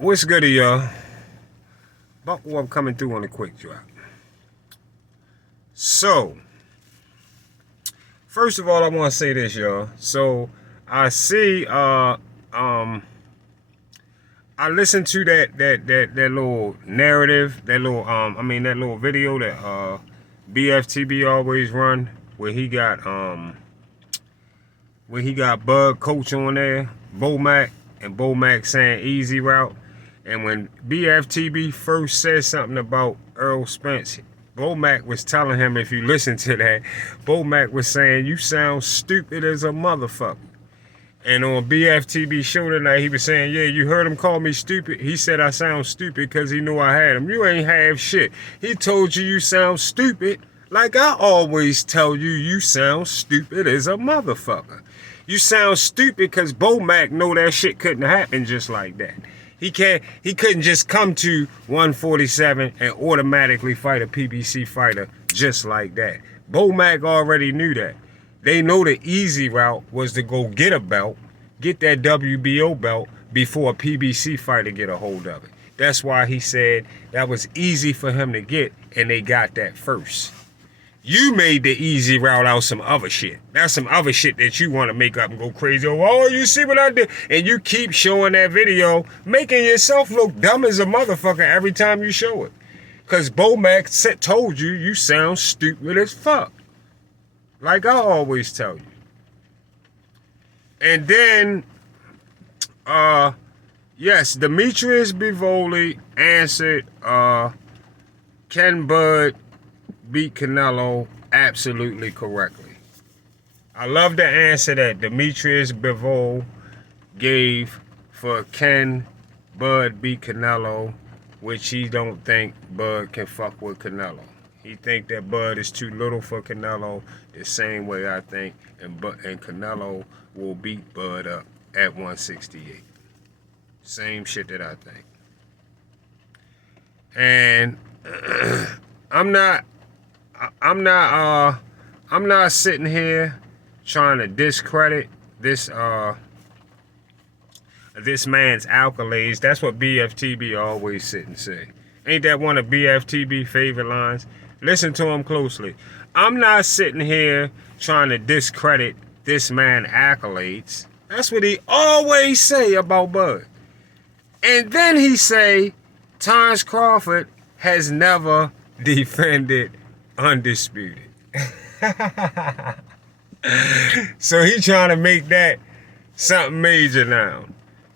What's good, y'all? Buckle up, coming through on a quick drop. So, first of all, I want to say this, y'all. So, I see, I listened to that little narrative, that little video that BFTB always run, where he got Bud Coach on there, Bo Mac, and Bo Mac saying easy route. And when BFTB first said something about Earl Spence, Bo Mac was telling him, if you listen to that, Bo Mac was saying, you sound stupid as a motherfucker. And on BFTB show tonight, he was saying, yeah, you heard him call me stupid? He said I sound stupid because he knew I had him. You ain't have shit. He told you you sound stupid like I always tell you, you sound stupid as a motherfucker. You sound stupid because Bo Mac know that shit couldn't happen just like that. He couldn't just come to 147 and automatically fight a PBC fighter just like that. Bo Mac already knew that. They know the easy route was to go get a belt, get that WBO belt before a PBC fighter get a hold of it. That's why he said that was easy for him to get, and they got that first. You made the easy route out some other shit. That's some other shit that you want to make up and go crazy. Oh, you see what I did? And you keep showing that video, making yourself look dumb as a motherfucker every time you show it. Because Bo Mac told you, you sound stupid as fuck. Like I always tell you. And then, yes, Demetrius Bivoli answered, can Bud beat Canelo absolutely correctly? I love the answer that Demetrius Bivol gave for can Bud beat Canelo, which he don't think Bud can fuck with Canelo. He think that Bud is too little for Canelo, the same way I think, and Canelo will beat Bud up at 168. Same shit that I think. And I'm not sitting here trying to discredit this man's accolades. That's what BFTB always sit and say. Ain't that one of BFTB favorite lines? Listen to him closely. I'm not sitting here trying to discredit this man's accolades. That's what he always say about Bud. And then he say Terence Crawford has never defended undisputed. So he trying to make that something major now.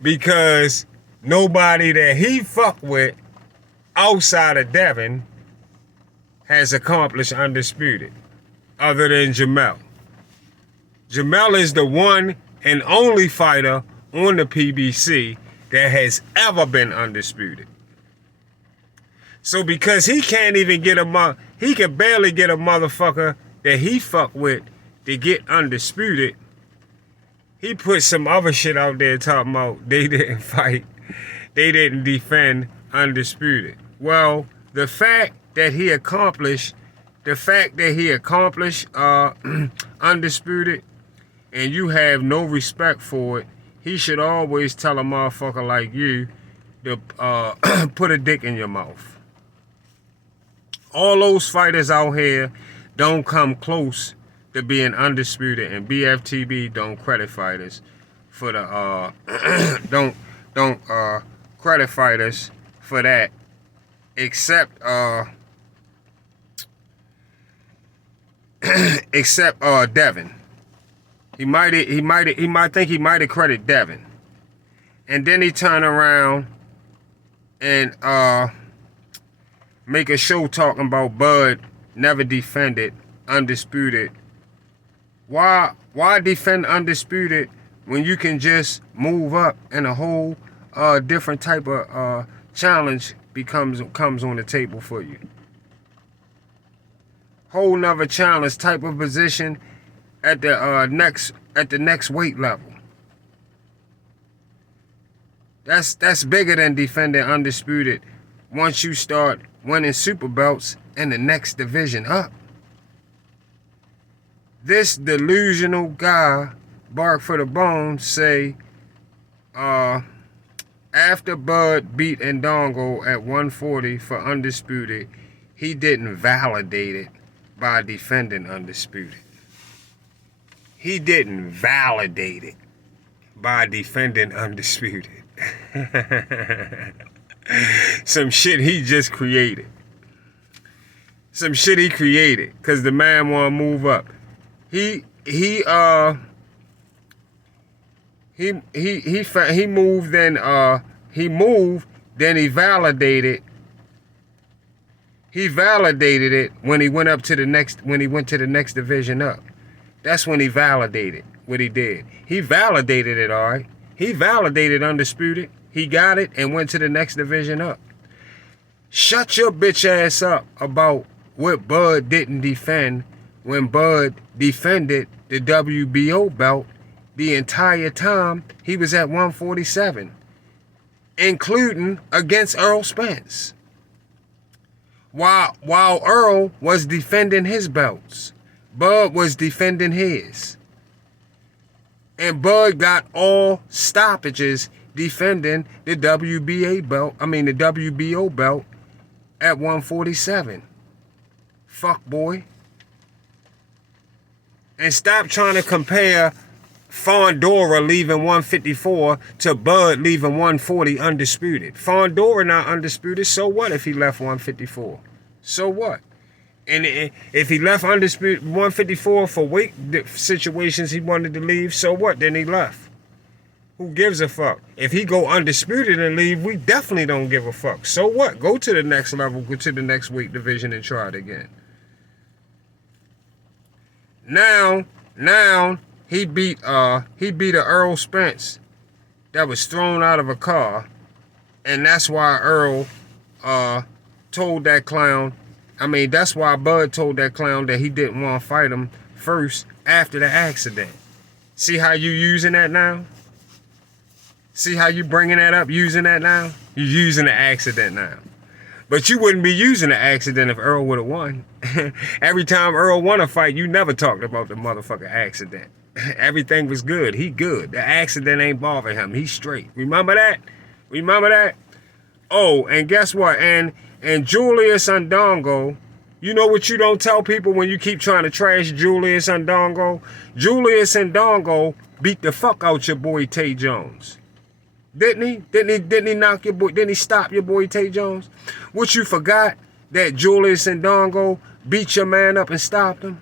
Because nobody that he fuck with outside of Devin has accomplished undisputed other than Jamel. Jamel is the one and only fighter on the PBC that has ever been undisputed. So because he can't even get he can barely get a motherfucker that he fuck with to get undisputed, he put some other shit out there talking about they didn't fight, they didn't defend undisputed. Well, the fact that he accomplished undisputed, and you have no respect for it, he should always tell a motherfucker like you to put a dick in your mouth. All those fighters out here don't come close to being undisputed, and BFTB don't credit fighters for the don't credit fighters for that, except Devin. He might have credited Devin. And then he turn around and make a show talking about Bud never defended undisputed. Why defend undisputed when you can just move up and a whole different type of challenge comes on the table for you? Whole nother challenge type of position at the next weight level. That's bigger than defending undisputed once you start winning super belts in the next division up. This delusional guy, Bark for the Bone, say after Bud beat Ndongo at 140 for Undisputed, he didn't validate it by defending Undisputed. He didn't validate it by defending Undisputed. Some shit he just created. Some shit he created because the man want to move up. He moved, then he validated. He validated it when he went to the next division up. That's when he validated what he did. He validated it, all right. He validated Undisputed. He got it and went to the next division up. Shut your bitch ass up about what Bud didn't defend when Bud defended the WBO belt the entire time he was at 147, including against Earl Spence. While Earl was defending his belts, Bud was defending his. And Bud got all stoppages defending the WBO belt at 147. Fuck boy. And stop trying to compare Fondora leaving 154 to Bud leaving 140 undisputed. Fondora not undisputed, so what if he left 154? So what? And if he left undisputed 154 for weight situations he wanted to leave, so what? Then he left. Who gives a fuck? If he go undisputed and leave, we definitely don't give a fuck. So what? Go to the next level, go to the next weight division and try it again. Now he beat a Earl Spence that was thrown out of a car, and that's why Earl told that clown. That's why Bud told that clown that he didn't want to fight him first after the accident. See how you using that now? See how you bringing that up, using that now? You're using the accident now. But you wouldn't be using the accident if Earl would have won. Every time Earl won a fight, you never talked about the motherfucking accident. Everything was good. He good. The accident ain't bothering him. He's straight. Remember that? Remember that? Oh, and guess what? And Julius Ndongo, you know what you don't tell people when you keep trying to trash Julius Ndongo? Julius Ndongo beat the fuck out your boy Tay Jones. Didn't he? Didn't he knock your boy? Didn't he stop your boy Tay Jones? What, you forgot that Julius Ndongo beat your man up and stopped him?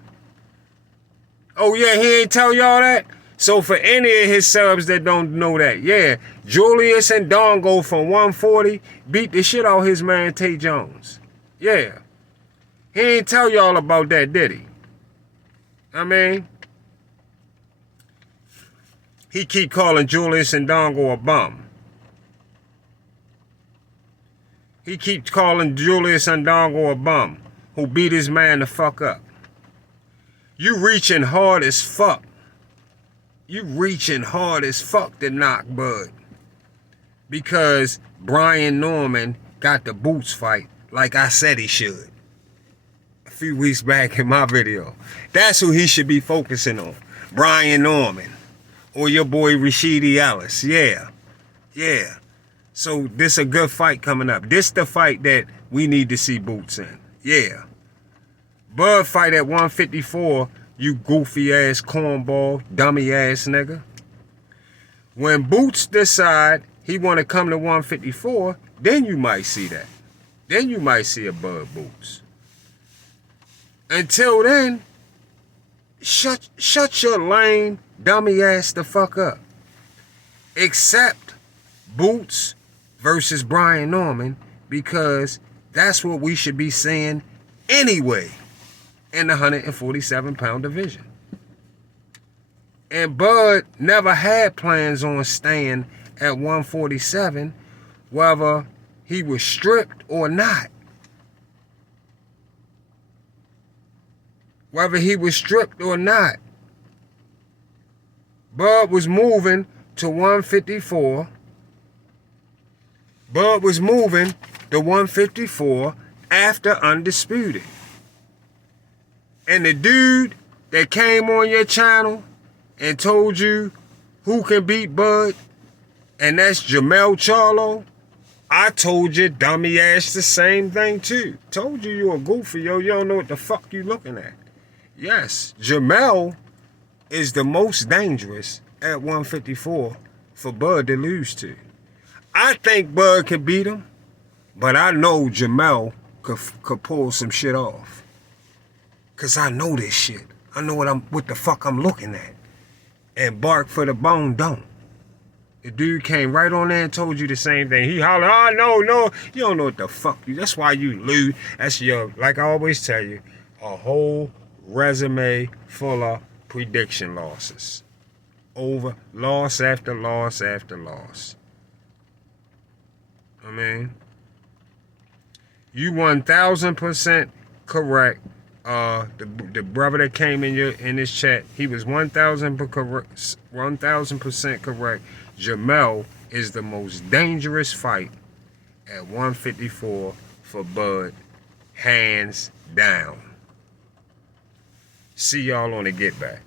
Oh yeah, he ain't tell y'all that? So for any of his subs that don't know that, yeah, Julius Ndongo from 140 beat the shit out of his man Tay Jones. Yeah. He ain't tell y'all about that, did he? He keep calling Julius Ndongo a bum. He keeps calling Julius Ndongo a bum who beat his man the fuck up. You reaching hard as fuck. You reaching hard as fuck to knock Bud. Because Brian Norman got the boots fight like I said he should. A few weeks back in my video. That's who he should be focusing on. Brian Norman. Or your boy Rashidi Ellis. Yeah. Yeah. So this a good fight coming up. This the fight that we need to see Boots in. Yeah. Bud fight at 154, you goofy ass cornball, dummy ass nigga. When Boots decide he want to come to 154, then you might see that. Then you might see a Bud Boots. Until then, shut your lame dummy ass the fuck up. Except Boots versus Brian Norman, because that's what we should be saying anyway in the 147-pound division. And Bud never had plans on staying at 147, whether he was stripped or not. Whether he was stripped or not. Bud was moving to 154. Bud was moving to 154 after Undisputed. And the dude that came on your channel and told you who can beat Bud and that's Jermell Charlo. I told you, dummy ass, the same thing too. Told you a goofy, yo. You don't know what the fuck you looking at. Yes, Jermell is the most dangerous at 154 for Bud to lose to. I think Bud can beat him, but I know Jermell could pull some shit off. Cause I know this shit. I know what the fuck I'm looking at. And Bark for the Bone don't. The dude came right on there and told you the same thing. He hollered, oh, no. You don't know what the fuck you. That's why you lose. That's your, like I always tell you, a whole resume full of prediction losses. Over loss after loss after loss. I mean, you 1,000% correct. The brother that came in this chat, he was 1,000% correct. Jermell is the most dangerous fight at 154 for Bud, hands down. See y'all on the Get Back.